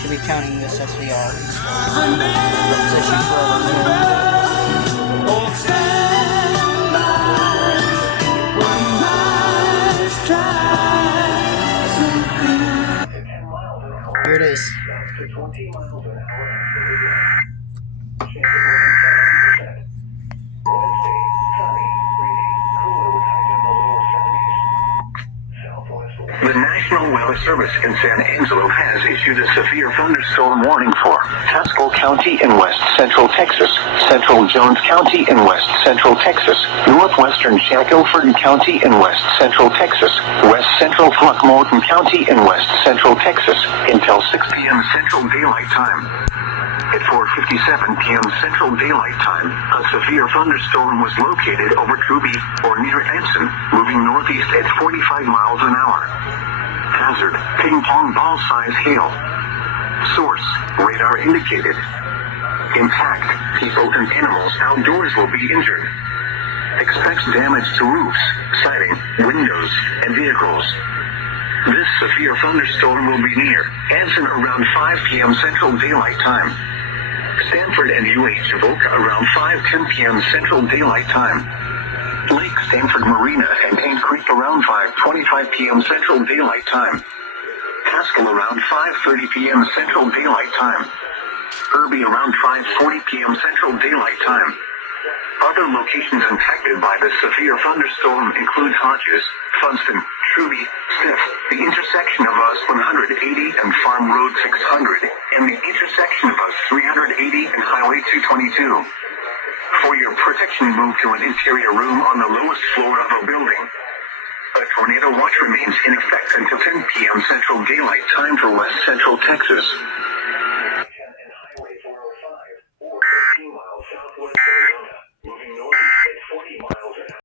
should be counting this as we are. Position forever. Here it is. The National Weather Service in San Angelo has issued a severe thunderstorm warning for Haskell County in west central Texas, central Jones County in west central Texas, northwestern Shackelford County in west central Texas, west central Throckmorton County in west central Texas, until 6 p.m. Central Daylight Time. At 4:57 p.m. Central Daylight Time, a severe thunderstorm was located over Truby or near Edson, moving northeast at 45 miles an hour. Hazard, ping pong ball size hail. Source, radar indicated. Impact, people and animals outdoors will be injured. Expects damage to roofs, siding, windows, and vehicles. This severe thunderstorm will be near Edson around 5 p.m. Central Daylight Time. Stanford and UH Boca around 5:10 p.m. Central Daylight Time. Lake Stanford Marina and Paint Creek around 5:25 p.m. Central Daylight Time. Haskell around 5:30 p.m. Central Daylight Time. Irby around 5:40 p.m. Central Daylight Time. Other locations impacted by the severe thunderstorm include Hodges, Funston, Truby, Stiff, the intersection of US 180 and Farm Road 600, and the intersection of US 380 and Highway 222. For your protection, move to an interior room on the lowest floor of a building. A tornado watch remains in effect until 10 p.m. Central Daylight Time for West Central Texas.